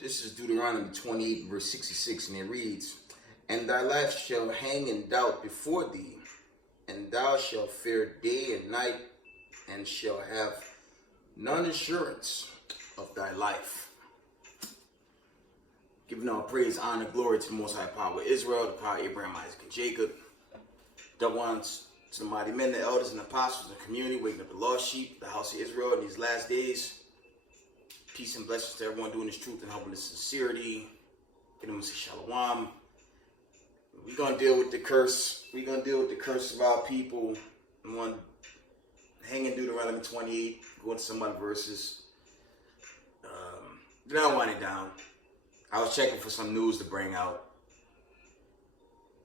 This is Deuteronomy 28, verse 66, and it reads, "And thy life shall hang in doubt before thee, and thou shalt fear day and night, and shall have none assurance of thy life." Giving all praise, honor, glory to the Most High Power of Israel, the power of Abraham, Isaac, and Jacob. Double ones to the mighty men, the elders, and apostles, and the community, waking up the lost sheep, the house of Israel in these last days. Peace and blessings to everyone doing this truth and helping with sincerity. Get them to say shalom. We're going to deal with the curse. We're going to deal with the curse of our people. I'm going to hang in Deuteronomy 28, go into some other verses. Then I'll wind it down. I was checking for some news to bring out.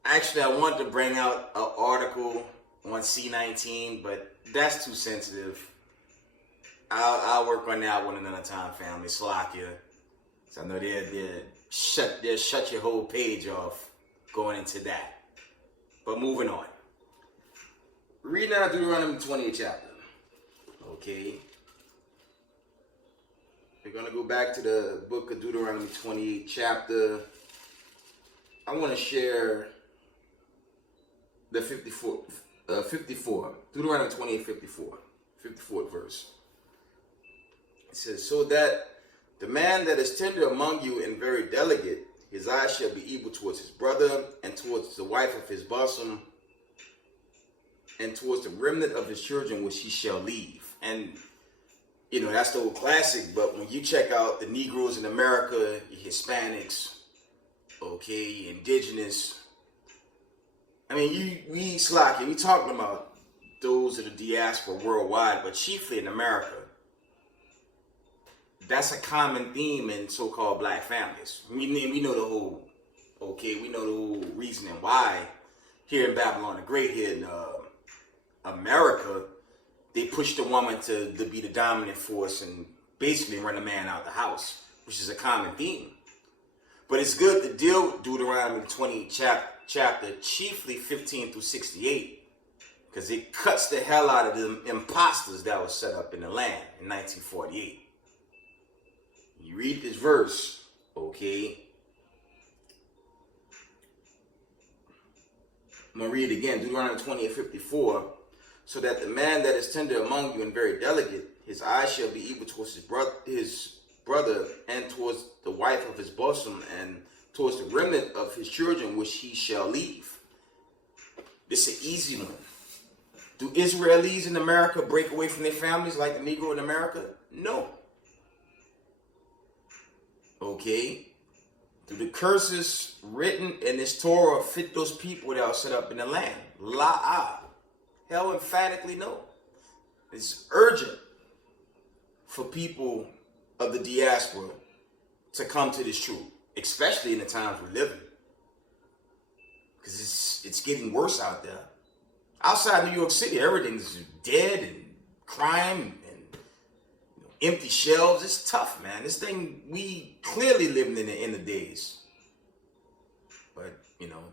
Actually, I wanted to bring out an article on C19, but that's too sensitive. I'll work on that one another time, family. Slakia. So I know they'll shut your whole page off going into that. But moving on. Reading out Deuteronomy 28 chapter. Okay. We're going to go back to the book of Deuteronomy 28 chapter. I want to share the 54. Deuteronomy 28, 54th verse. It says, "So that the man that is tender among you and very delicate, his eyes shall be evil towards his brother, and towards the wife of his bosom, and towards the remnant of his children which he shall leave." And, you know, that's the old classic, but when you check out the Negroes in America, your Hispanics, okay, indigenous, I mean, we talking about those of the diaspora worldwide, but chiefly in America. That's a common theme in so-called black families. We know the whole, we know the whole reasoning why here in Babylon the Great, here in America, they push the woman to be the dominant force and basically run the man out the house, which is a common theme. But it's good to deal with Deuteronomy 20 chapter, chiefly 15 through 68, because it cuts the hell out of the imposters that was set up in the land in 1948. You read this verse, okay? I'm going to read it again. Deuteronomy 28:54. "So that the man that is tender among you and very delicate, his eyes shall be evil towards his brother, and towards the wife of his bosom, and towards the remnant of his children which he shall leave." This is an easy one. Do Israelis in America break away from their families like the Negro in America? No. Okay. Do the curses written in this Torah fit those people that are set up in the land? La-ah. Hell, emphatically no. It's urgent for people of the diaspora to come to this truth, especially in the times we live in. Because it's getting worse out there. Outside New York City, everything's dead and crime and empty shelves. It's tough, man. This thing, we clearly living in the end of days. But, you know,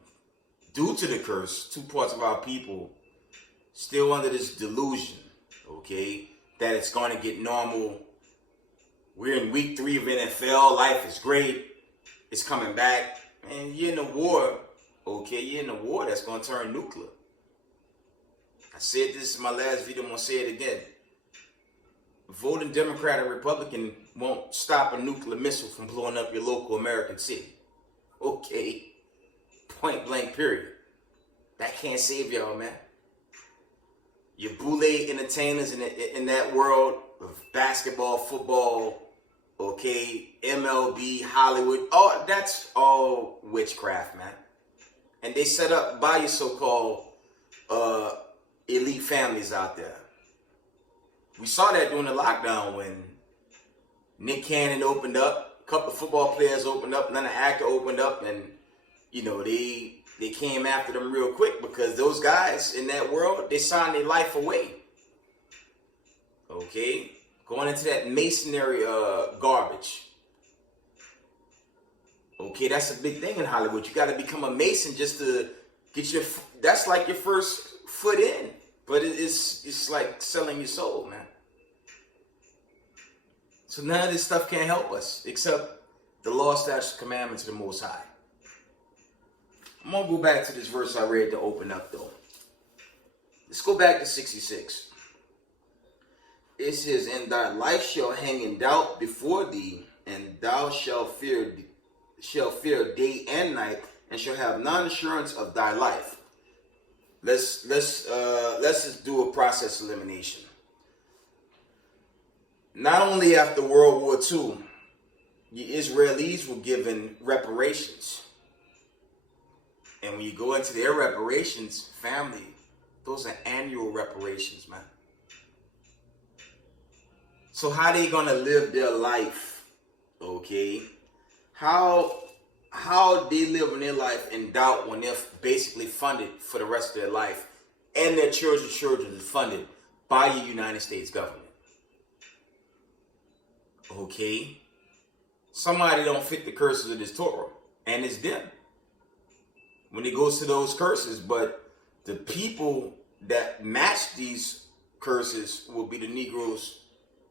due to the curse, two parts of our people still under this delusion, okay, that it's going to get normal. We're in week 3 of NFL. Life is great. It's coming back. And you're in a war, okay? You're in a war that's going to turn nuclear. I said this in my last video. I'm going to say it again. Voting Democrat or Republican won't stop a nuclear missile from blowing up your local American city. Okay. Point blank, period. That can't save y'all, man. Your boule entertainers in that world of basketball, football, okay, MLB, Hollywood, that's all witchcraft, man. And they set up by your so-called elite families out there. We saw that during the lockdown when Nick Cannon opened up, a couple of football players opened up, another actor opened up, and, you know, they came after them real quick because those guys in that world, they signed their life away. Okay? Going into that masonry garbage. Okay, that's a big thing in Hollywood. You got to become a mason just to get that's like your first foot in. But it's like selling your soul, man. So none of this stuff can't help us except the law, statutes, commandments of the Most High. I'm going to go back to this verse I read to open up, though. Let's go back to 66. It says, and thy life shall hang in doubt before thee, and thou shalt fear day and night, and shall have none assurance of thy life. Let's just do a process elimination. Not only after World War II, the Israelis were given reparations. And when you go into their reparations, family, those are annual reparations, man. So how they gonna live their life, okay? How they live in their life in doubt when they're basically funded for the rest of their life, and their children's children is funded by the United States government. Okay? Somebody don't fit the curses of this Torah, and it's them. When it goes to those curses, but the people that match these curses will be the Negroes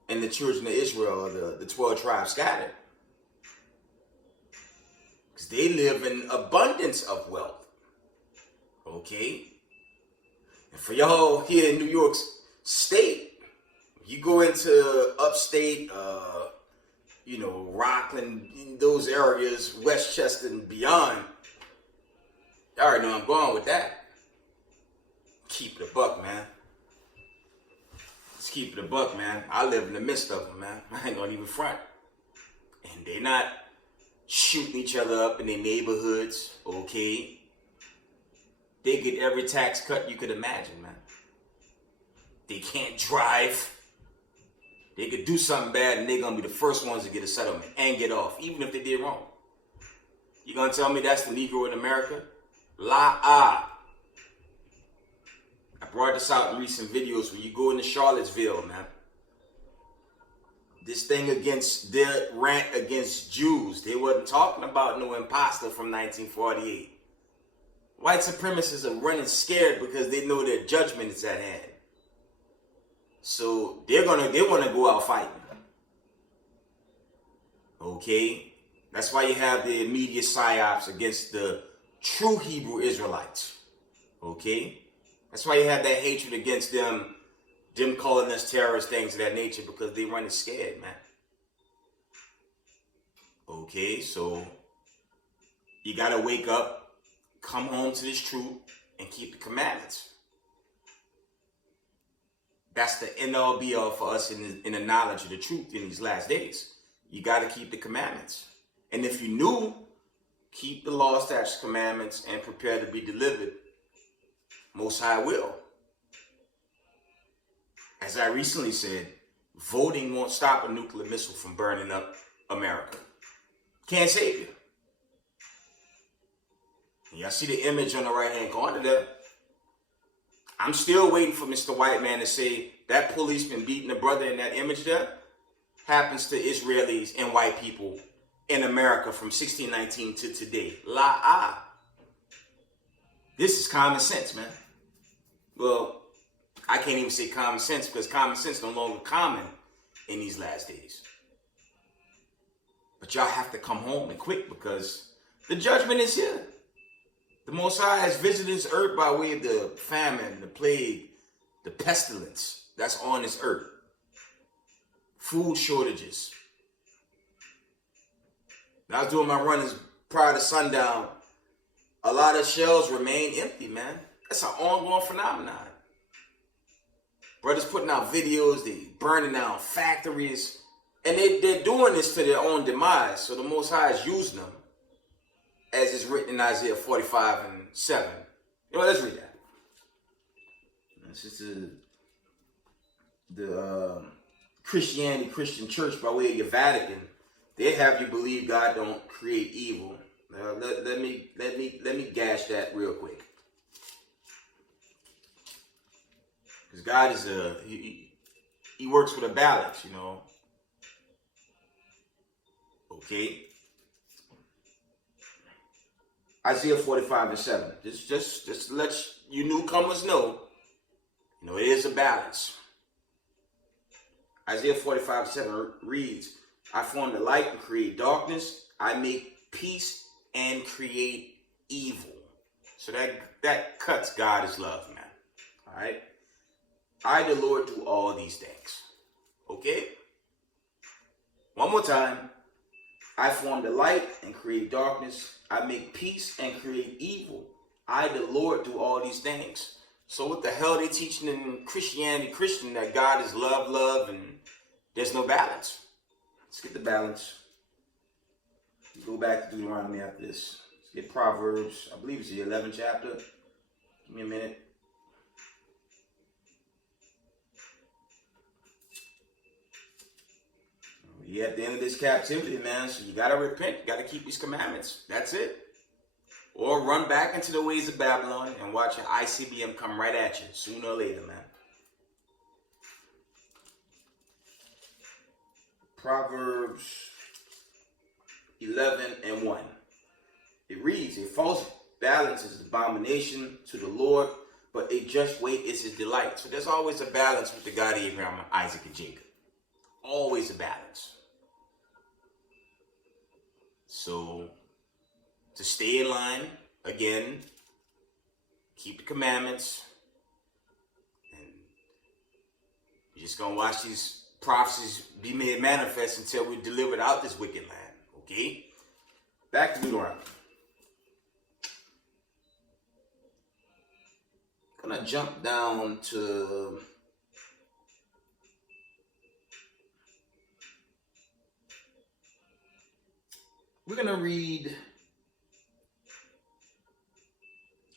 and the children of Israel, the 12 tribes scattered. Because they live in abundance of wealth. Okay? And for y'all here in New York State, you go into upstate, Rockland, those areas, Westchester and beyond, y'all already know I'm going with that. Keep it a buck, man. Let's keep it a buck, man. I live in the midst of them, man. I ain't gonna even front. And they're not shooting each other up in their neighborhoods, okay? They get every tax cut you could imagine, man. They can't drive. They could do something bad and they're gonna be the first ones to get a settlement and get off, even if they did wrong. You gonna tell me that's the Negro in America? La-ah. I brought this out in recent videos. When you go into Charlottesville, man, this thing against their rant against Jews, they wasn't talking about no imposter from 1948. White supremacists are running scared because they know their judgment is at hand. So they want to go out fighting. Okay? That's why you have the immediate psyops against the true Hebrew Israelites. Okay? That's why you have that hatred against them calling us terrorists, things of that nature, because they running scared, man. Okay, so you got to wake up, come home to this truth, and keep the commandments. That's the end all be all for us in the knowledge of the truth in these last days. You got to keep the commandments. And if you knew, keep the law, statutes, commandments, and prepare to be delivered. Most High will. As I recently said, voting won't stop a nuclear missile from burning up America. Can't save you. Y'all see the image on the right-hand corner there? I'm still waiting for Mr. White Man to say that policeman beating the brother in that image there happens to Israelis and white people in America from 1619 to today. La-ah. This is common sense, man. Well, I can't even say common sense because common sense no longer common in these last days. But y'all have to come home and quick because the judgment is here. The Most High has visited this earth by way of the famine, the plague, the pestilence that's on this earth. Food shortages. When I was doing my runnings prior to sundown, a lot of shelves remain empty, man. That's an ongoing phenomenon. Brothers putting out videos, they burning down factories, and they're doing this to their own demise. So the Most High is using them, as is written in Isaiah 45:7. Let's read that. This is the Christian church by way of your Vatican. They have you believe God don't create evil. Let me gash that real quick. Because God is he works with a balance, Okay. Isaiah 45:7. Just to let you newcomers know, it is a balance. Isaiah 45:7 reads, I form the light and create darkness. I make peace and create evil. So that cuts God is love, man. All right. I, the Lord, do all these things. Okay? One more time. I form the light and create darkness. I make peace and create evil. I, the Lord, do all these things. So what the hell are they teaching in Christianity, Christian, that God is love, and there's no balance? Let's get the balance. Go back to Deuteronomy after this. Let's get Proverbs. I believe it's the 11th chapter. Give me a minute. You're at the end of this captivity, man. So you got to repent. You got to keep these commandments. That's it. Or run back into the ways of Babylon and watch an ICBM come right at you sooner or later, man. Proverbs 11:1. It reads, a false balance is abomination to the Lord, but a just weight is his delight. So there's always a balance with the God of Abraham, Isaac, and Jacob. Always a balance. So, to stay in line, again, keep the commandments, and you're just going to watch these prophecies be made manifest until we're delivered out this wicked land, okay? Back to Deuteronomy. I'm going to jump down to we're going to read,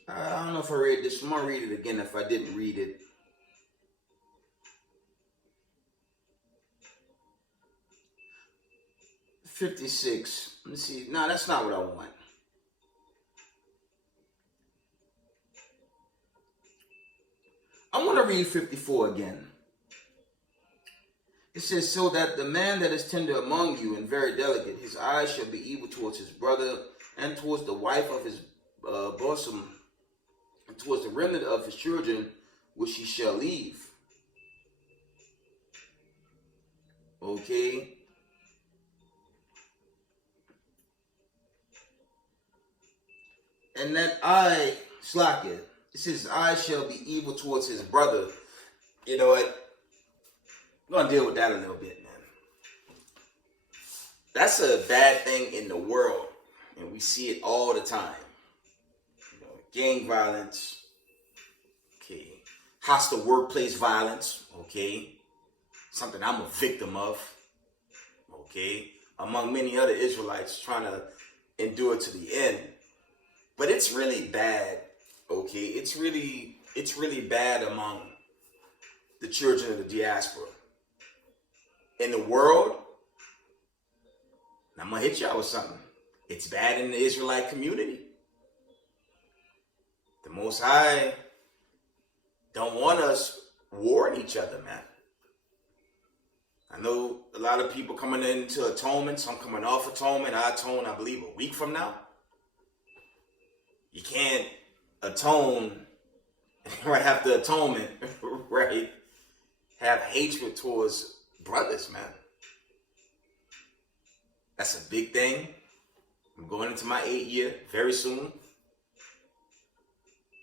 I don't know if I read this. I'm going to read it again if I didn't read it. .56. Let me see. No, that's not what I want. I want to read 54 again. It says, so that the man that is tender among you and very delicate, his eyes shall be evil towards his brother and towards the wife of his bosom, and towards the remnant of his children, which he shall leave. Okay. And that eye, slack it. It says, his eyes shall be evil towards his brother. You know what? We're going to deal with that a little bit, man. That's a bad thing in the world, and we see it all the time. You know, gang violence, okay, hostile workplace violence, okay, something I'm a victim of, okay, among many other Israelites trying to endure to the end. But it's really bad, okay, it's really bad among the children of the diaspora. In the world, I'm going to hit y'all with something. It's bad in the Israelite community. The Most High don't want us warring each other, man. I know a lot of people coming into atonement, some coming off atonement. I atone, I believe, a week from now. You can't atone right after atonement, right? Have hatred towards brothers, man. That's a big thing. I'm going into my 8th year very soon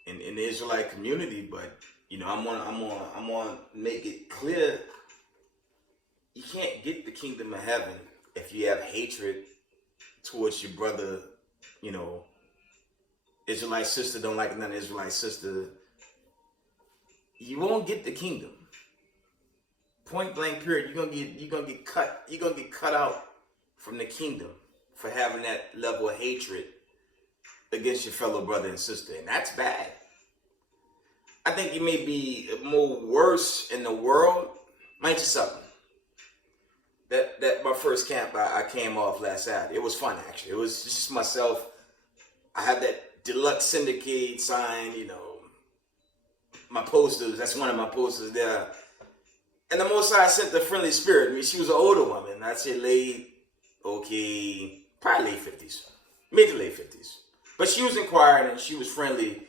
in the Israelite community, but you know, I'm gonna make it clear you can't get the kingdom of heaven if you have hatred towards your brother. You know, Israelite sister don't like another Israelite sister. You won't get the kingdom. Point blank period. You're gonna get cut out from the kingdom for having that level of hatred against your fellow brother and sister, and that's bad. I think it may be more worse in the world. Mind you something. That my first camp I came off last Saturday. It was fun, actually. It was just myself. I had that deluxe syndicate sign, you know, my posters. That's one of my posters there. And the Most High sent the friendly spirit. I mean, she was an older woman. I'd say probably late 50s. Mid to late 50s. But she was inquiring and she was friendly.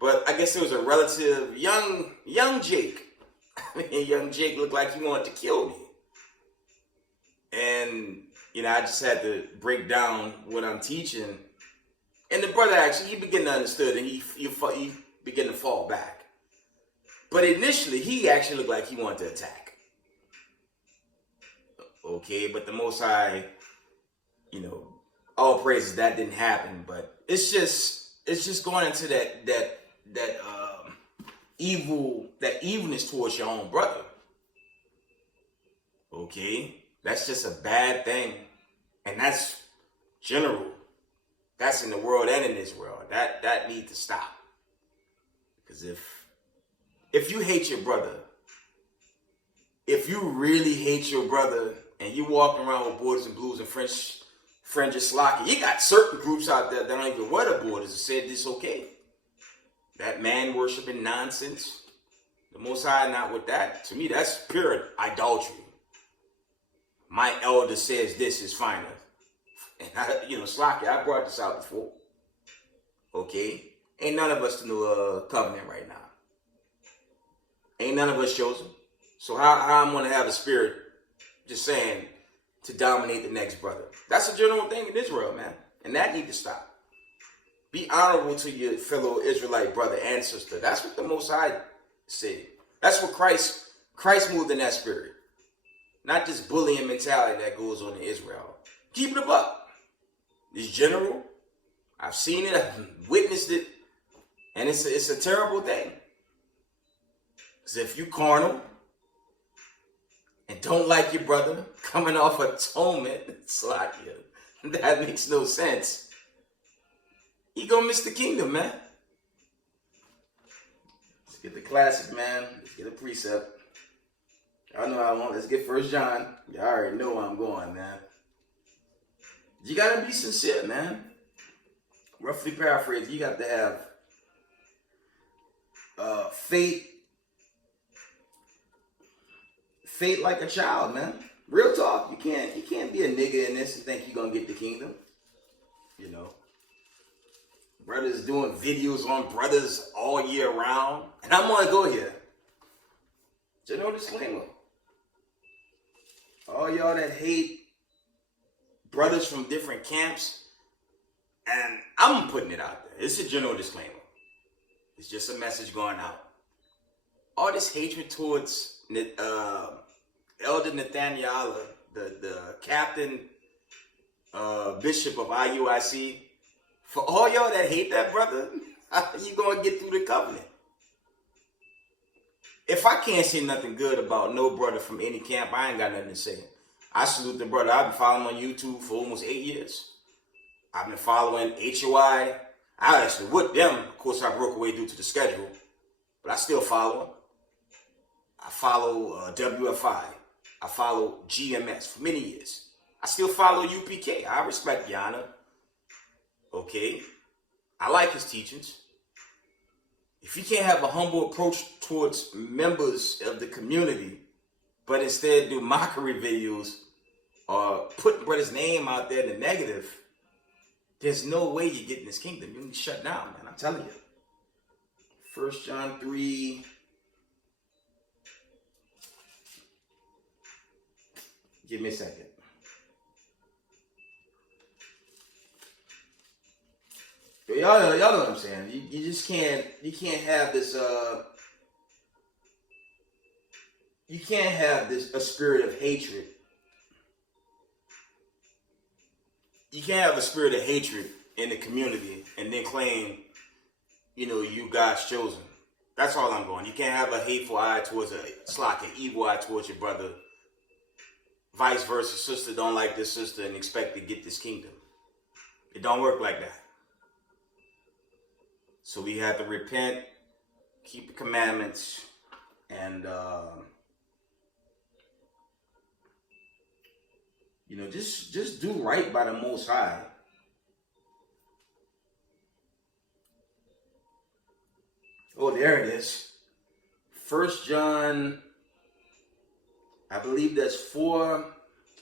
But I guess there was a relative, young Jake. I mean, young Jake looked like he wanted to kill me. And, I just had to break down what I'm teaching. And the brother actually, he began to understand, and he began to fall back. But initially, he actually looked like he wanted to attack. Okay, but the Most High, all praises, that didn't happen. But it's just going into that evilness towards your own brother. Okay, that's just a bad thing, and that's general. That's in the world and in this world. That needs to stop. Because if you hate your brother, if you really hate your brother, and you walking around with borders and blues and fringes slocking, you got certain groups out there that don't even wear the borders and said this okay. That man worshiping nonsense, the Most High not with that. To me, that's pure idolatry. My elder says this is finer. And Slocky, I brought this out before. Okay? Ain't none of us in the covenant right now. Ain't none of us chosen. So how I'm going to have a spirit, just saying, to dominate the next brother? That's a general thing in Israel, man. And that needs to stop. Be honorable to your fellow Israelite brother and sister. That's what the Most High said. That's what Christ moved in that spirit. Not this bullying mentality that goes on in Israel. Keep it up. It's general. I've seen it. I've witnessed it. And it's a terrible thing. Because if you carnal and don't like your brother coming off atonement, it's like, that makes no sense. You gonna miss the kingdom, man. Let's get the classic, man. Let's get a precept. Y'all know how I want. Let's get 1 John. You already know where I'm going, man. You gotta be sincere, man. Roughly paraphrase, you got to have faith like a child, man. Real talk. You can't be a nigga in this and think you're gonna get the kingdom. Brothers doing videos on brothers all year round. And I'm gonna go here. General disclaimer. All y'all that hate brothers from different camps, and I'm putting it out there. It's a general disclaimer. It's just a message going out. All this hatred towards Elder Nathaniel, the captain, bishop of IUIC, for all y'all that hate that brother, how you gonna get through the covenant? If I can't say nothing good about no brother from any camp, I ain't got nothing to say. I salute the brother. I've been following on YouTube for almost 8 years. I've been following HOI. I actually with them. Of course, I broke away due to the schedule, but I still follow them. I follow WFI. I follow GMS for many years. I still follow UPK. I respect Yana. Okay? I like his teachings. If you can't have a humble approach towards members of the community, but instead do mockery videos or put brother's name out there in the negative, there's no way you get in this kingdom. You're going to be shut down, man. I'm telling you. 1 John 3. Give me a second. Y'all know what I'm saying. You just can't have this you can't have a spirit of hatred. You can't have a spirit of hatred in the community and then claim, you God's chosen. That's all I'm going. You can't have a hateful eye towards an evil eye towards your brother. Vice versa, sister don't like this sister and expect to get this kingdom. It don't work like that. So we have to repent, keep the commandments, and just do right by the Most High. Oh, there it is. 1 John, I believe that's 4.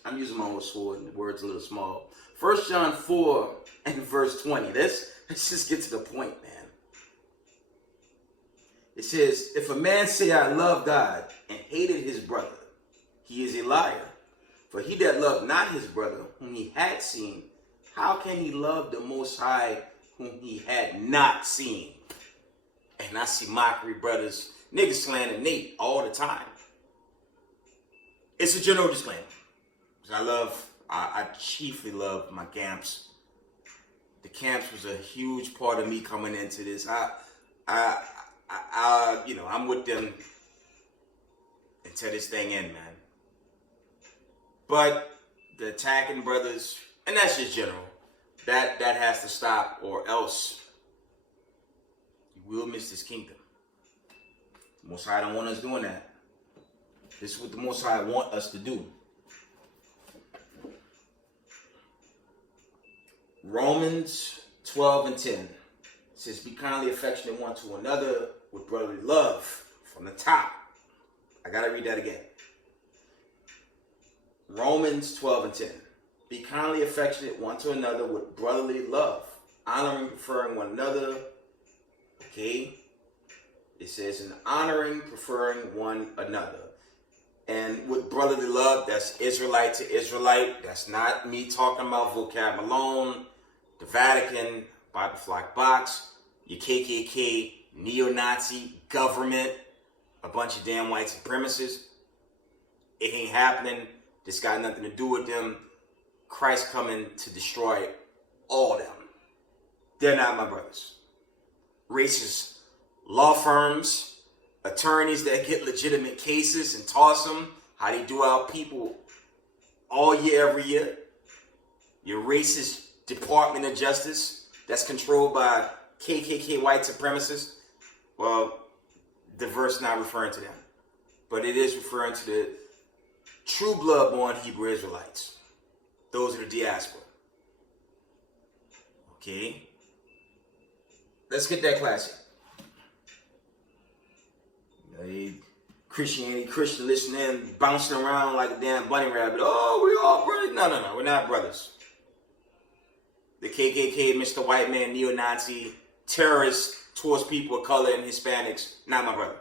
I'm using my own sword, the word's a little small. 1 John 4 and verse 20. Let's just get to the point, man. It says, if a man say I love God and hated his brother, he is a liar. For he that loved not his brother, whom he had seen, how can he love the Most High, whom he had not seen? And I see mockery brothers, niggas slander Nate all the time. It's a general disclaimer. I chiefly love my camps. The camps was a huge part of me coming into this. I'm with them until this thing end, man. But the attacking brothers, and that's just general, that has to stop, or else you will miss this kingdom. The Most High don't want us doing that. This is what the Most High want us to do. Romans 12 and 10 says, be kindly affectionate one to another with brotherly love. From the top. I gotta read that again. Romans 12 and 10. Be kindly affectionate one to another with brotherly love, honoring, preferring one another. Okay? It says, in honoring, preferring one another. And with brotherly love, that's Israelite to Israelite. That's not me talking about vocab alone. The Vatican, Bible Flock Box, your KKK, neo-Nazi government, a bunch of damn white supremacists. It ain't happening. This got nothing to do with them. Christ coming to destroy all of them. They're not my brothers. Racist law firms, attorneys that get legitimate cases and toss them, how they do our people all year, every year. Your racist Department of Justice that's controlled by KKK white supremacists. Well, the verse not referring to them, but it is referring to the true blood-born Hebrew Israelites. Those are the diaspora. Okay? Let's get that classic. Christian listening, bouncing around like a damn bunny rabbit. Oh, we all brothers. No, we're not brothers. The KKK, Mr. White Man, neo-Nazi, terrorist towards people of color and Hispanics, not my brother.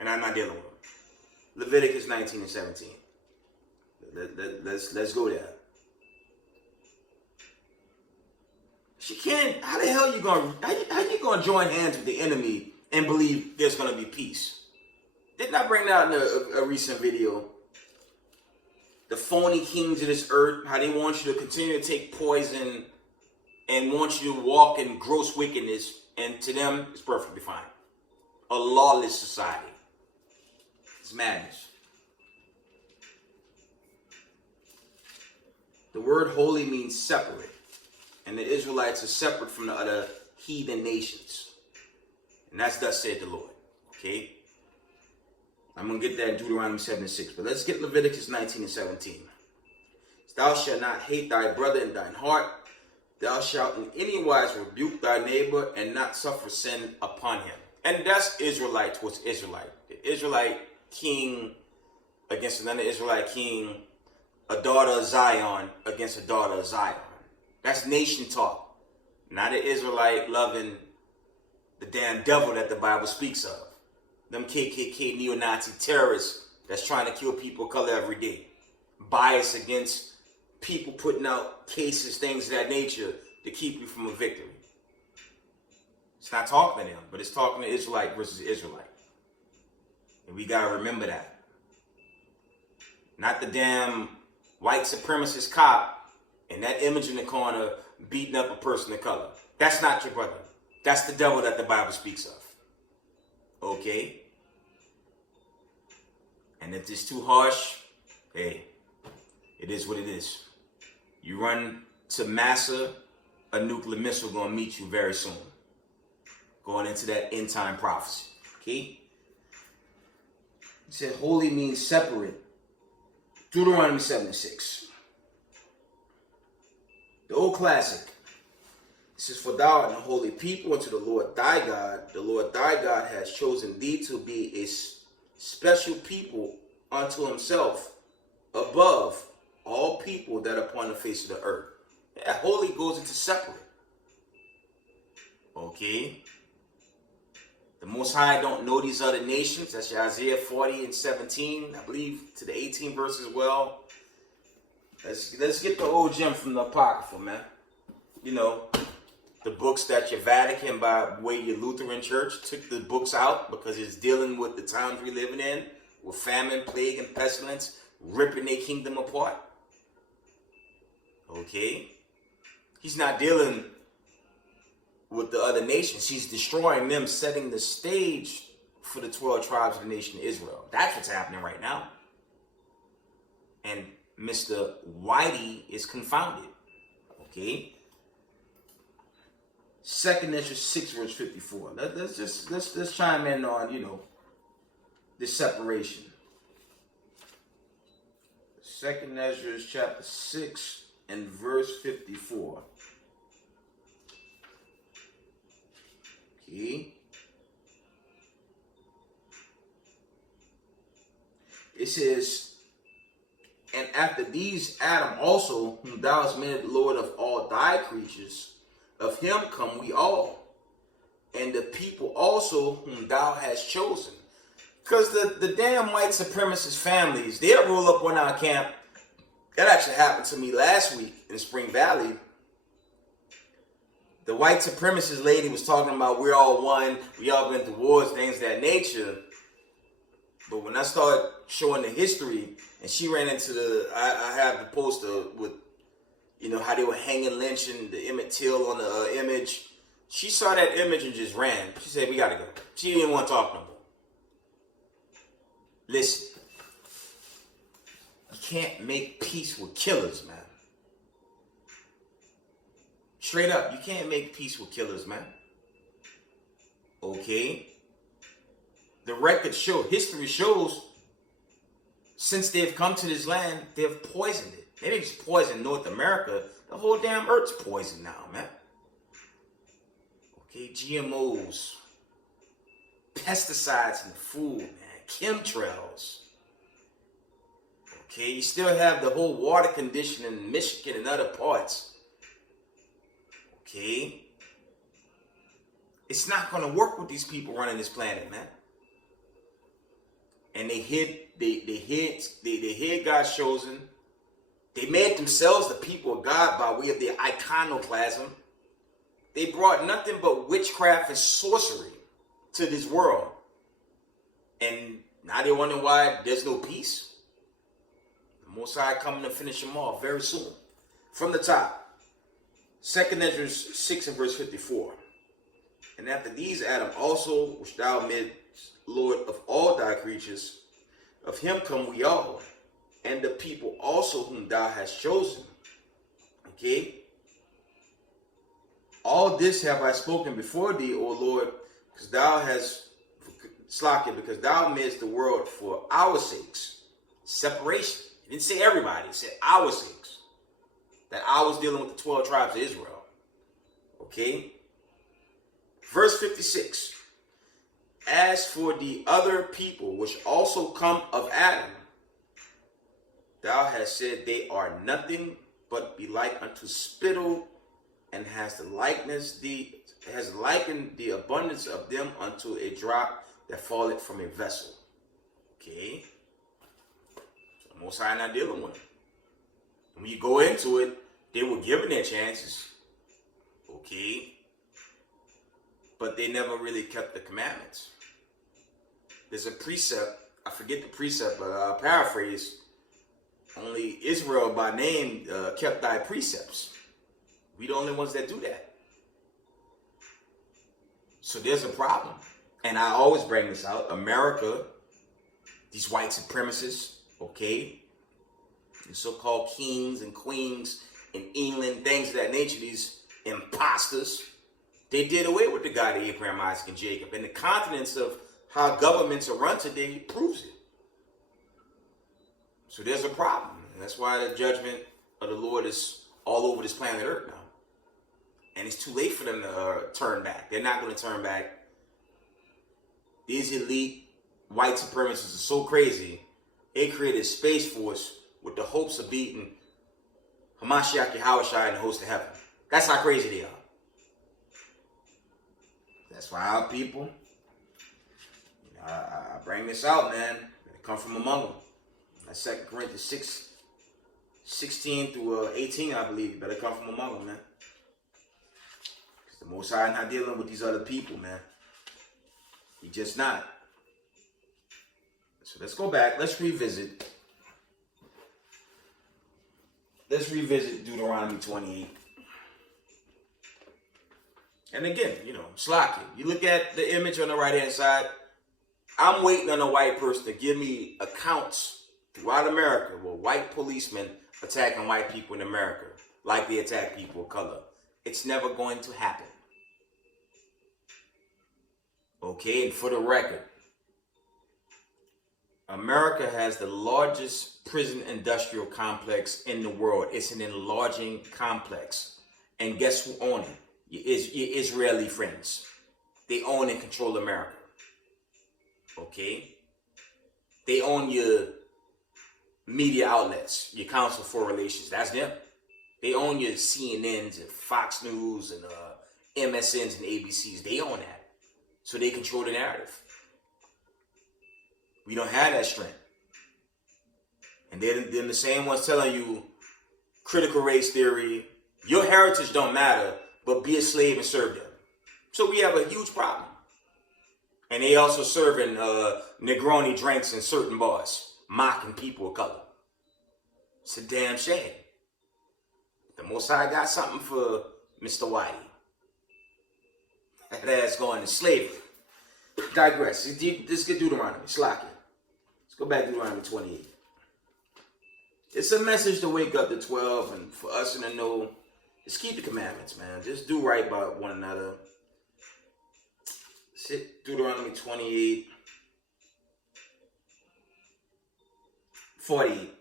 And I'm not dealing with them. Leviticus 19 and 17. Let's go there. She can't. How the hell you gonna join hands with the enemy and believe there's gonna be peace? Didn't I bring that in a recent video? The phony kings of this earth, how they want you to continue to take poison and want you to walk in gross wickedness, and to them, it's perfectly fine. A lawless society. It's madness. The word holy means separate, and the Israelites are separate from the other heathen nations. And that's thus said the Lord. Okay? I'm going to get that in Deuteronomy 7 and 6, but let's get Leviticus 19 and 17. Thou shalt not hate thy brother in thine heart. Thou shalt in any wise rebuke thy neighbor and not suffer sin upon him. And that's Israelite towards Israelite. The Israelite king against another Israelite king, a daughter of Zion against a daughter of Zion. That's nation talk. Not an Israelite loving the damn devil that the Bible speaks of. Them KKK neo-Nazi terrorists that's trying to kill people of color every day. Bias against people putting out cases, things of that nature to keep you from a victory. It's not talking to them, but it's talking to Israelite versus Israelite. And we got to remember that. Not the damn white supremacist cop and that image in the corner beating up a person of color. That's not your brother. That's the devil that the Bible speaks of. Okay? And if it's too harsh, hey, it is what it is. You run to Massa, a nuclear missile gonna meet you very soon. Going into that end time prophecy. Okay? It said holy means separate. Deuteronomy 7 and 6. The old classic. It says, for thou art a holy people unto the Lord thy God. The Lord thy God has chosen thee to be a special people unto himself above all people that are upon the face of the earth. Yeah, holy goes into separate. Okay? The Most High don't know these other nations. That's your Isaiah 40 and 17. I believe to the 18th verse as well. Let's get the old gem from the Apocrypha, man. You know, the books that your Vatican, by way of your Lutheran Church, took the books out because it's dealing with the times we're living in, with famine, plague, and pestilence, ripping their kingdom apart. Okay? He's not dealing with the other nations. He's destroying them, setting the stage for the 12 tribes of the nation of Israel. That's what's happening right now. And Mr. Whitey is confounded. Okay? 2nd Ezra 6 verse 54. Let's chime in on, this separation. 2nd Ezra chapter 6 and verse 54. Okay. It says, and after these Adam also, whom thou hast made Lord of all thy creatures, of him come we all, and the people also whom thou hast chosen. Because the damn white supremacist families, they'll roll up on our camp. That actually happened to me last week in Spring Valley. The white supremacist lady was talking about we're all one, we all been through wars, things of that nature. But when I started showing the history, and she ran into I have the poster with, how they were hanging, lynching the Emmett Till on the image. She saw that image and just ran. She said, we gotta go. She didn't want to talk no more. Listen, you can't make peace with killers, man. Straight up, you can't make peace with killers, man. Okay? The record shows, history shows, since they've come to this land, they've poisoned it. They didn't just poison North America. The whole damn earth's poisoned now, man. Okay, GMOs, pesticides in the food, man, chemtrails. Okay, you still have the whole water condition in Michigan and other parts. Okay? It's not going to work with these people running this planet, man. And they hid God's chosen. They made themselves the people of God by way of their iconoclasm. They brought nothing but witchcraft and sorcery to this world. And now they're wondering why there's no peace. The Most High coming to finish them off very soon. From the top, 2nd Ezra 6 and verse 54. And after these Adam also, which thou made Lord of all thy creatures, of him come we all, and the people also whom thou hast chosen. Okay? All this have I spoken before thee, O Lord, because thou hast because thou madest the world for our sakes. Separation. It didn't say everybody, it said our sakes. That I was dealing with the 12 tribes of Israel. Okay? Verse 56. As for the other people which also come of Adam, thou hast said they are nothing but be like unto spittle, and has likened the abundance of them unto a drop that falleth from a vessel. Okay? So the Most High not dealing with them. When you go into it, they were given their chances. Okay? But they never really kept the commandments. There's a precept, I forget the precept, but I'll paraphrase. Only Israel by name kept thy precepts. We the only ones that do that. So there's a problem. And I always bring this out. America, these white supremacists, okay? The so-called kings and queens in England, things of that nature, these imposters, they did away with the God of Abraham, Isaac, and Jacob. And the continents of how governments are run today proves it. So there's a problem. And that's why the judgment of the Lord is all over this planet Earth now. And it's too late for them to turn back. They're not going to turn back. These elite white supremacists are so crazy, they created a space force with the hopes of beating Hamashiach Yahushua and the host of heaven. That's how crazy they are. That's why our people, I bring this out, man. They come from among them. That's 2 Corinthians 6 16 through 18, I believe. You better come from among them, man. Because the Most High not dealing with these other people, man. He just not. So let's go back. Let's revisit. Let's revisit Deuteronomy 28. And again, slack it. You look at the image on the right-hand side. I'm waiting on a white person to give me accounts throughout America where white policemen attacking white people in America like they attack people of color. It's never going to happen. Okay, and for the record, America has the largest prison industrial complex in the world. It's an enlarging complex. And guess who owns it? Your Israeli friends. They own and control America. Okay? They own your media outlets, your Council for Relations. That's them. They own your CNNs and Fox News and MSNs and ABCs. They own that. So they control the narrative. We don't have that strength. And they're the same ones telling you critical race theory. Your heritage don't matter, but be a slave and serve them. So we have a huge problem. And they also serving Negroni drinks in certain bars, mocking people of color. It's a damn shame. The Most High got something for Mr. Whitey. That ass going to slavery. Digress. Let's get Deuteronomy. Slack it. Let's go back to Deuteronomy 28. It's a message to wake up to 12 and for us to know, just keep the commandments, man. Just do right by one another. Sit Deuteronomy 28, 48.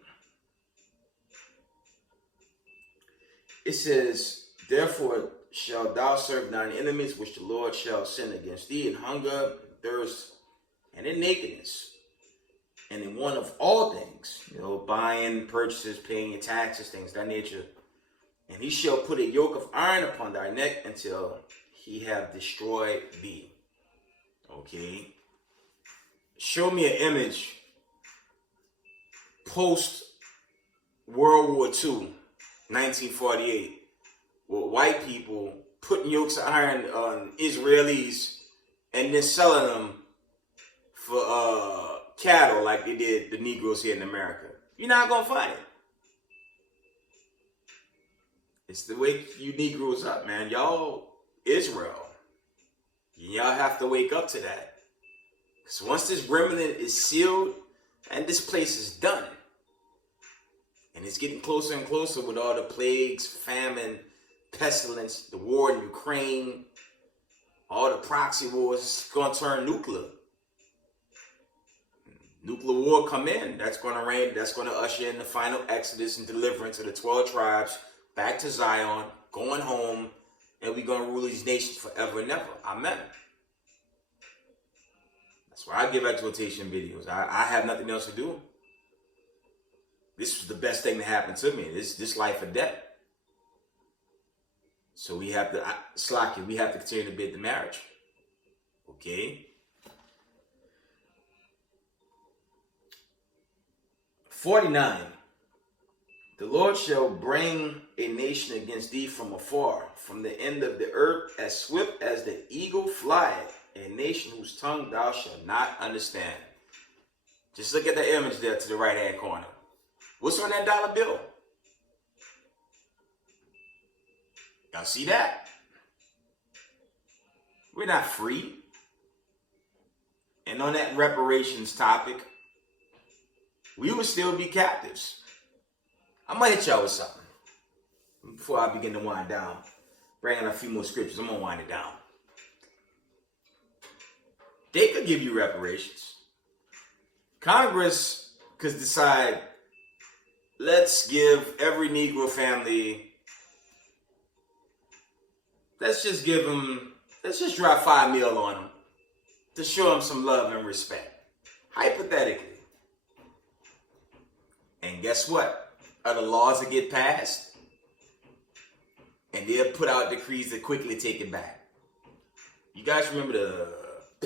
It says, therefore shalt thou serve thine enemies, which the Lord shall send against thee, in hunger, and thirst, and in nakedness, and in want of all things, buying, purchases, paying your taxes, things of that nature. And he shall put a yoke of iron upon thy neck until he have destroyed thee. Okay. Show me an image post World War II, 1948, with white people putting yokes of iron on Israelis and then selling them for cattle like they did the Negroes here in America. You're not going to find it. It's the way you Negroes up, man. Y'all, Israel. Y'all have to wake up to that. Because once this remnant is sealed, and this place is done. And it's getting closer and closer with all the plagues, famine, pestilence, the war in Ukraine, all the proxy wars. It's going to turn nuclear. Nuclear war come in. That's going to reign. That's going to usher in the final exodus and deliverance of the 12 tribes back to Zion, going home, and we're going to rule these nations forever and ever. Amen. That's why I give exhortation videos. I have nothing else to do. This was the best thing to happen to me. This life or death. So we have to, we have to continue to bid the marriage. Okay? 49. The Lord shall bring a nation against thee from afar, from the end of the earth, as swift as the eagle flieth, a nation whose tongue thou shalt not understand. Just look at the image there to the right-hand corner. What's on that dollar bill? Y'all see that? We're not free. And on that reparations topic, we would still be captives. I'm going to hit y'all with something before I begin to wind down. Bring in a few more scriptures. I'm going to wind it down. They could give you reparations. Congress could decide, let's give every Negro family, let's just drop $5 million on them to show them some love and respect. Hypothetically. And guess what? Other laws that get passed, and they'll put out decrees that quickly take it back. You guys remember the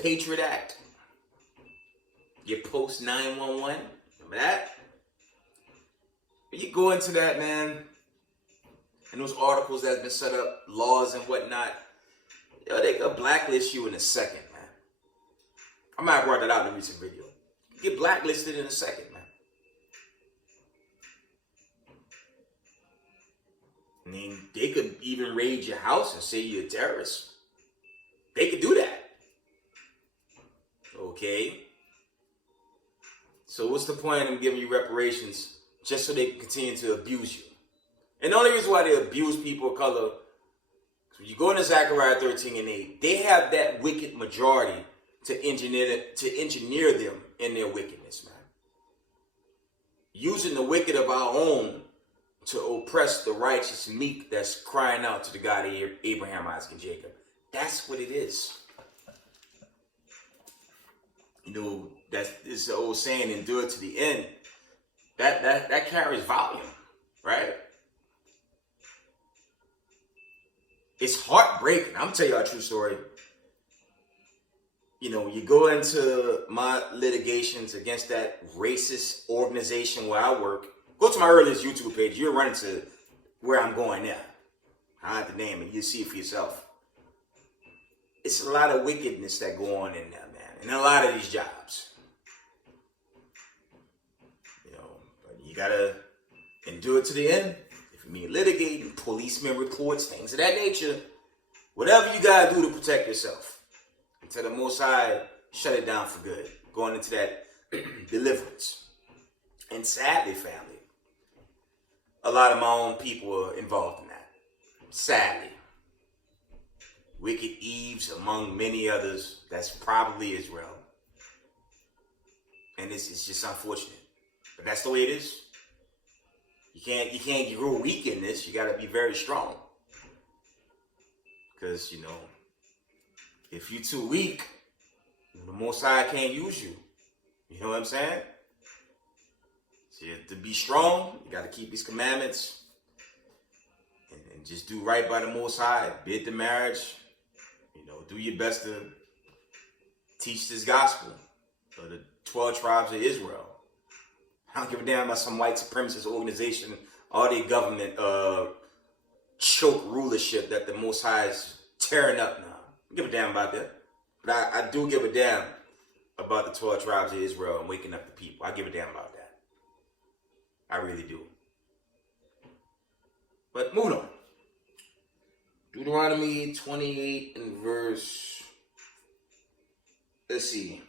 Patriot Act? Your post 911? Remember that? When you go into that, man, and those articles that's been set up, laws and whatnot, yo, they could blacklist you in a second, man. I might have brought that out in a recent video. You get blacklisted in a second, man. I mean, they could even raid your house and say you're a terrorist. They could do that. Okay? So what's the point of them giving you reparations just so they can continue to abuse you? And the only reason why they abuse people of color, when you go into Zechariah 13:8, they have that wicked majority to engineer them in their wickedness, man. Using the wicked of our own to oppress the righteous meek that's crying out to the God of Abraham, Isaac, and Jacob. That's what it is. You know, it's the old saying, endure to the end. That carries volume, right? It's heartbreaking. I'm gonna tell you a true story. You know, you go into my litigations against that racist organization where I work. Go to my earliest YouTube page. You'll run into where I'm going now. I have to name it. You'll see it for yourself. It's a lot of wickedness that go on in there, man. And a lot of these jobs. You know, but you gotta endure to the end. If you mean litigating, policeman reports, things of that nature. Whatever you gotta do to protect yourself. Until the Most High shut it down for good. Going into that deliverance. And sadly, family, a lot of my own people are involved in that. Sadly. Wicked Eves, among many others, that's probably Israel. And it's just unfortunate. But that's the way it is. You can't grow weak in this. You gotta be very strong. Because, you know, if you're too weak, the Most High can't use you. You know what I'm saying? So you have to be strong. You got to keep these commandments. And just do right by the Most High. Bid the marriage. You know, do your best to teach this gospel for the 12 tribes of Israel. I don't give a damn about some white supremacist organization or their government choke rulership that the Most High is tearing up now. I don't give a damn about that. But I do give a damn about the 12 tribes of Israel and waking up the people. I give a damn about that. I really do. But moving on. Deuteronomy 28 and verse, let's see.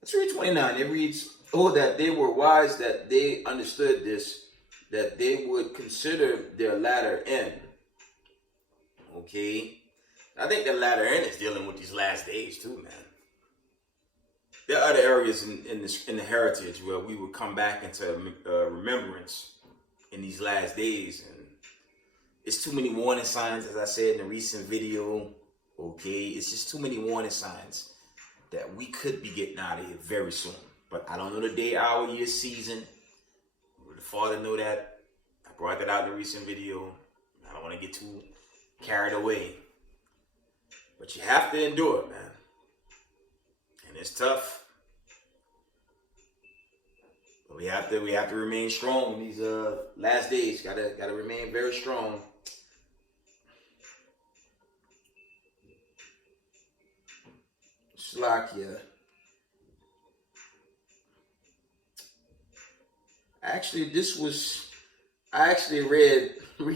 Let's read 29. It reads, oh, that they were wise, that they understood this, that they would consider their latter end. Okay. I think the latter end is dealing with these last days too, man. There are other areas in the heritage where we would come back into remembrance in these last days. And it's too many warning signs, as I said in a recent video. Okay. It's just too many warning signs that we could be getting out of here very soon. But I don't know the day, hour, year, season. The Father know that. I brought that out in a recent video. I don't want to get too carried away. But you have to endure it, man. And it's tough. But we have to remain strong in these last days. Gotta remain very strong. Slakia. Actually, I actually read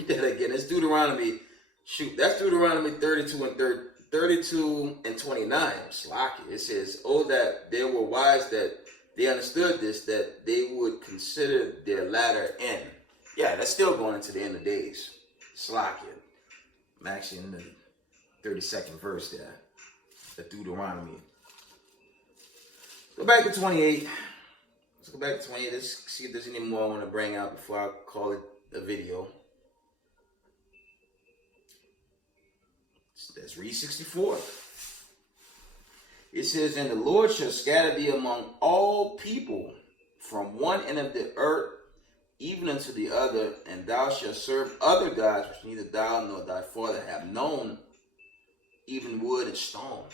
that again. It's Deuteronomy. Shoot, that's Deuteronomy 32 and 29. Slakia. It says, oh, that they were wise, that they understood this, that they would consider their latter end. Yeah, that's still going into the end of days. Slakia. I'm actually in the 32nd verse there. The Deuteronomy. Go back to 28. Let's go back to 28. Let's see if there's any more I want to bring out before I call it a video. Let's read 64. It says, and the Lord shall scatter thee among all people from one end of the earth even unto the other, and thou shalt serve other gods which neither thou nor thy father have known, even wood and stone.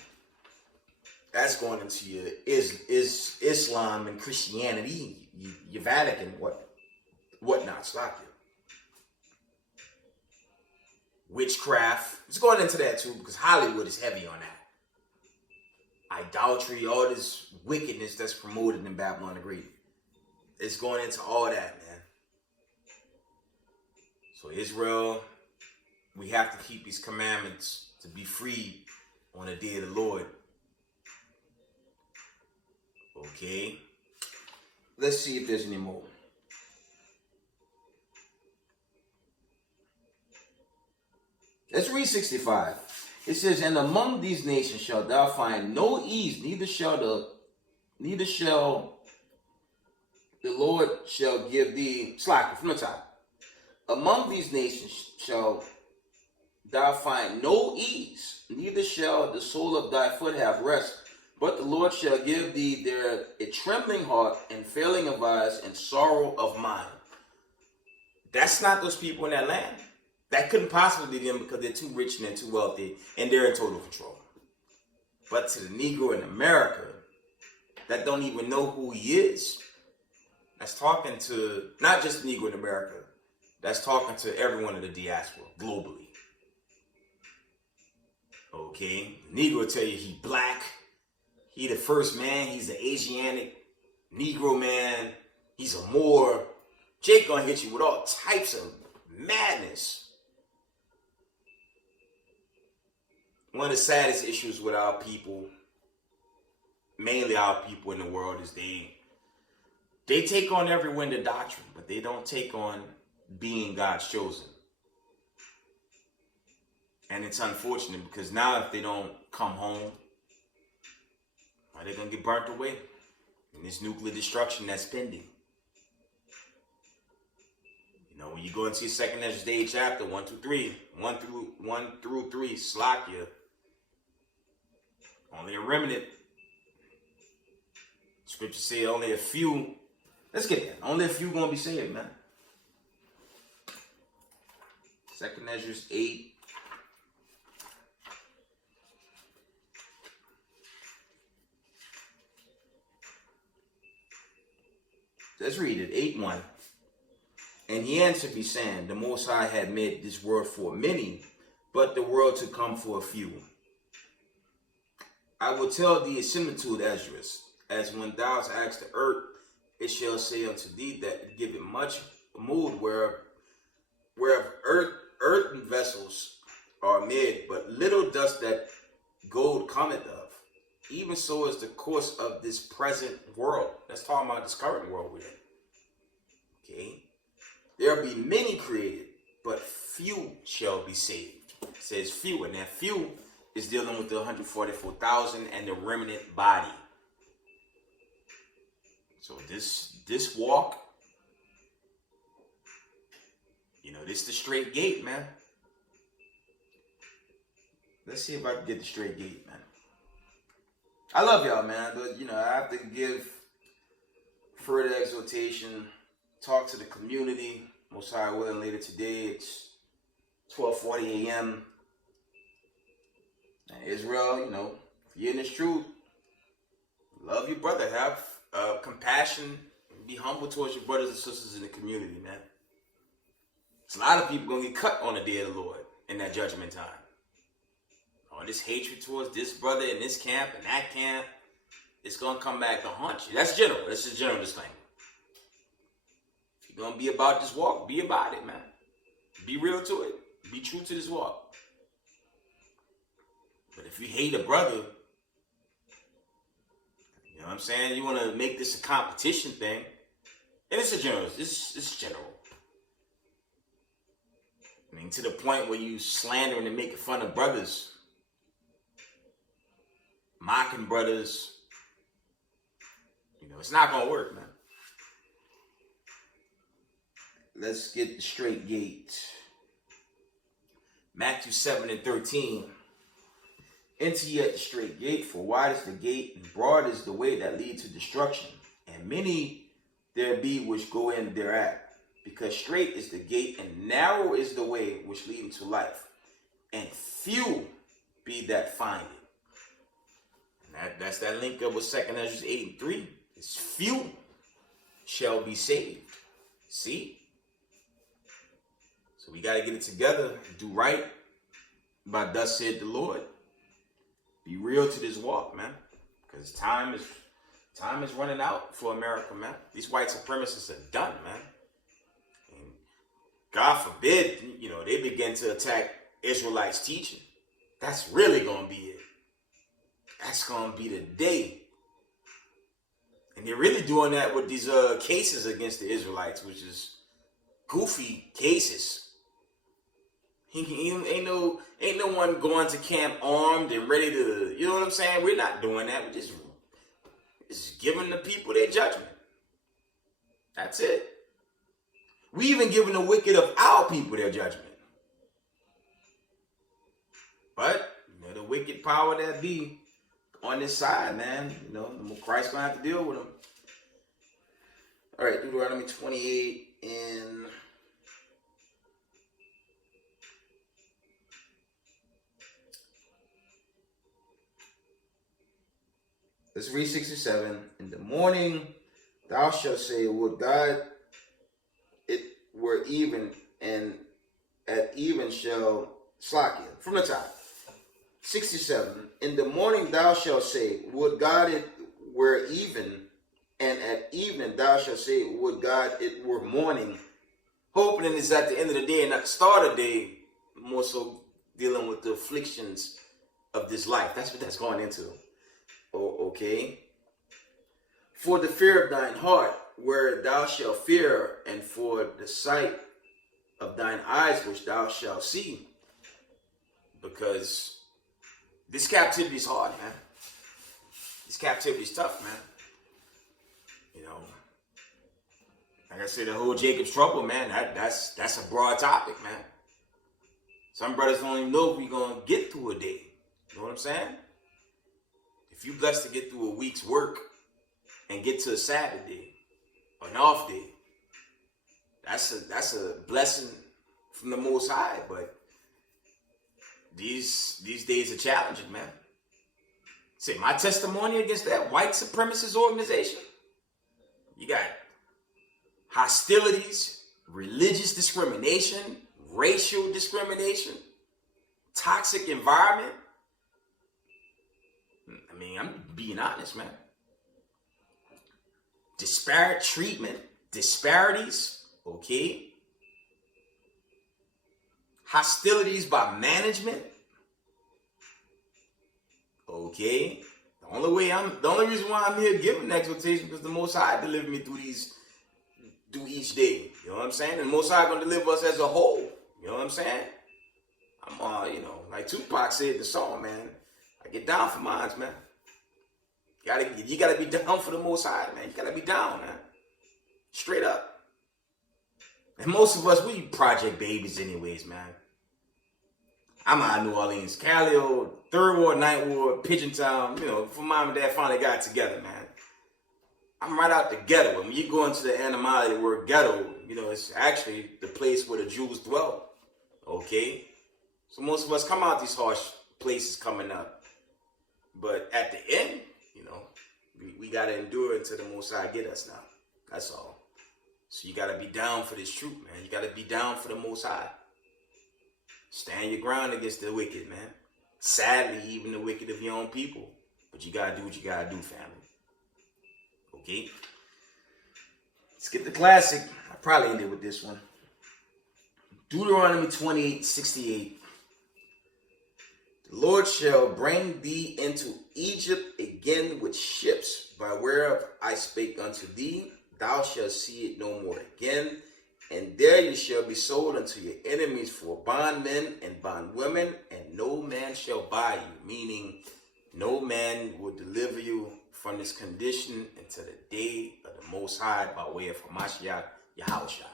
That's going into your is Islam and Christianity, your Vatican, whatnot, slack you. Witchcraft. It's going into that too because Hollywood is heavy on that. Idolatry, all this wickedness that's promoted in Babylon the Great. It's going into all that, man. So Israel, we have to keep these commandments to be free on the day of the Lord. Okay. Let's see if there's any more. Let's read 65. It says, and among these nations shalt thou find no ease, neither shall the Lord shall give thee, slack from the top. Among these nations shall thou find no ease, neither shall the sole of thy foot have rest, but the Lord shall give thee there a trembling heart and failing of eyes and sorrow of mind. That's not those people in that land. That couldn't possibly be them because they're too rich and they're too wealthy and they're in total control. But to the Negro in America that don't even know who he is, that's talking to not just the Negro in America, that's talking to everyone in the diaspora globally. Okay, the Negro will tell you he black, he the first man, he's an Asiatic Negro man, he's a Moor. Jake gonna hit you with all types of madness. One of the saddest issues with our people, mainly our people in the world, is they take on every wind of doctrine, but they don't take on being God's chosen. And it's unfortunate because now if they don't come home, they're going to get burnt away in this nuclear destruction that's pending. You know, when you go into your 2nd Ezra chapter 1 through 3, Slakia, only a remnant. Scripture say only a few. Let's get that. Only a few gonna be saved, man. 2nd Ezra 8. Let's read it. 8:1. And he answered me, saying, the Most High had made this world for many, but the world to come for a few. I will tell thee a similitude, Esdras, as when thou hast asked the earth, it shall say unto thee that it giveth much mood whereof earthen vessels are made, but little dust that gold cometh of. Even so is the course of this present world. That's talking about this current world we're in. Okay? There be many created, but few shall be saved. It says few, and that few is dealing with the 144,000 and the remnant body. So this walk, you know, this the straight gate, man. Let's see if I can get the straight gate, man. I love y'all, man, but you know, I have to give further exhortation, talk to the community. Most High willing, later today, it's 12:40 a.m. And Israel, you know, if you're in this truth, love your brother, have compassion, be humble towards your brothers and sisters in the community, man. It's a lot of people gonna get cut on the day of the Lord in that judgment time. All this hatred towards this brother in this camp and that camp, it's gonna come back to haunt you. That's general. That's just general disclaimer. If you're gonna be about this walk, be about it, man. Be real to it. Be true to this walk. But if you hate a brother, you know what I'm saying? You want to make this a competition thing, and it's general. It's general. I mean, to the point where you slandering and making fun of brothers, mocking brothers. You know, it's not gonna work, man. Let's get the straight gate. Matthew 7:13. Enter ye at the straight gate, for wide is the gate, and broad is the way that leads to destruction, and many there be which go in thereat. Because straight is the gate, and narrow is the way which leadeth to life, and few be that find it. That's that link up with 2nd Ezra 8:3. It's few shall be saved. See? So we got to get it together, do right by thus said the Lord. Be real to this walk, man. Because time is running out for America, man. These white supremacists are done, man. And God forbid, they begin to attack Israelites' teaching. That's really going to be it. That's going to be the day. And they're really doing that with these cases against the Israelites, which is goofy cases. Ain't no one going to camp armed and ready to, you know what I'm saying? We're not doing that. We're just giving the people their judgment. That's it. We even giving the wicked of our people their judgment. But, the wicked power that be on this side, man, Christ's going to have to deal with them. All right, Deuteronomy 28 and... Let's read 67. In the morning thou shalt say, would God it were even, and at even shall slack you. From the top. 67. In the morning thou shalt say, would God it were even, and at evening thou shalt say, would God it were morning. Hoping it's at the end of the day and not the start of the day, more so dealing with the afflictions of this life. That's what that's going into. Okay. For the fear of thine heart, where thou shalt fear, and for the sight of thine eyes, which thou shalt see. Because this captivity is hard, man. This captivity is tough, man. Like I said, the whole Jacob's trouble, man, that's a broad topic, man. Some brothers don't even know if we're going to get through a day. You know what I'm saying? If you're blessed to get through a week's work and get to a Sabbath day, or an off day, that's a blessing from the Most High. But these days are challenging, man. Say, my testimony against that white supremacist organization, you got hostilities, religious discrimination, racial discrimination, toxic environment. I'm being honest, man. Disparate treatment, disparities, okay? Hostilities by management, okay? The only reason why I'm here giving exhortation because the Most High delivered me through each day. You know what I'm saying? And the Most High gonna deliver us as a whole. You know what I'm saying? I'm like Tupac said in the song, man. I get down for mines, man. You gotta be down for the Most High, man. You gotta be down, man. Straight up. And most of us, we project babies anyways, man. I'm out of New Orleans, Cali, 3rd Ward, 9th Ward, Pigeon Town. Before mom and dad finally got together, man. I'm right out the ghetto. And when you go into the animality word ghetto, it's actually the place where the Jews dwell. Okay? So most of us come out these harsh places coming up. But at the end, we got to endure until the Most High get us now. That's all. So you got to be down for this truth, man. You got to be down for the Most High. Stand your ground against the wicked, man. Sadly, even the wicked of your own people. But you got to do what you got to do, family. Okay? Let's get the classic. I'll probably end it with this one. Deuteronomy 28:68. The Lord shall bring thee into Egypt again with ships, by whereof I spake unto thee. Thou shalt see it no more again. And there you shall be sold unto your enemies for bondmen and bondwomen, and no man shall buy you. Meaning, no man will deliver you from this condition until the day of the Most High by way of Hamashiach Yahushai.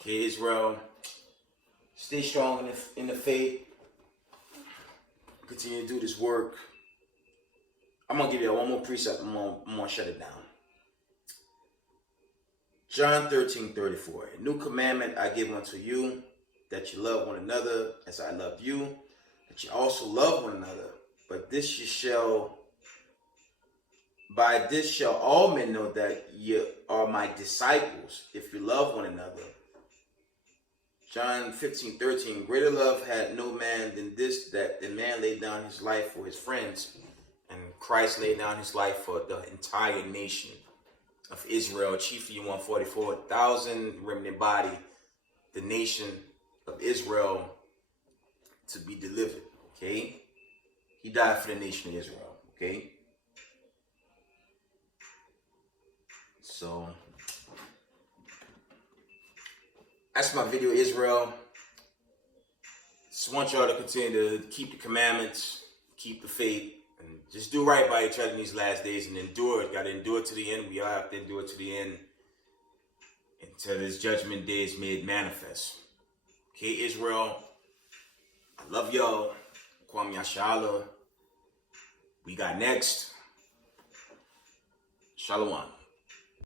Okay, Israel, stay strong in the faith. Continue to do this work. I'm going to give you one more precept. I'm going to shut it down. John 13:34. A new commandment I give unto you, that you love one another as I loved you, that you also love one another. But by this shall all men know that ye are my disciples, if you love one another. John 15:13, greater love had no man than this, that the man laid down his life for his friends. And Christ laid down his life for the entire nation of Israel, chiefly 144,000 remnant body, the nation of Israel to be delivered, okay? He died for the nation of Israel, okay? So, that's my video, Israel. Just want y'all to continue to keep the commandments, keep the faith, and just do right by each other in these last days and endure it. Got to endure it to the end. We all have to endure it to the end until this judgment day is made manifest. Okay, Israel, I love y'all. Kwam Yashala. We got next. Shalom.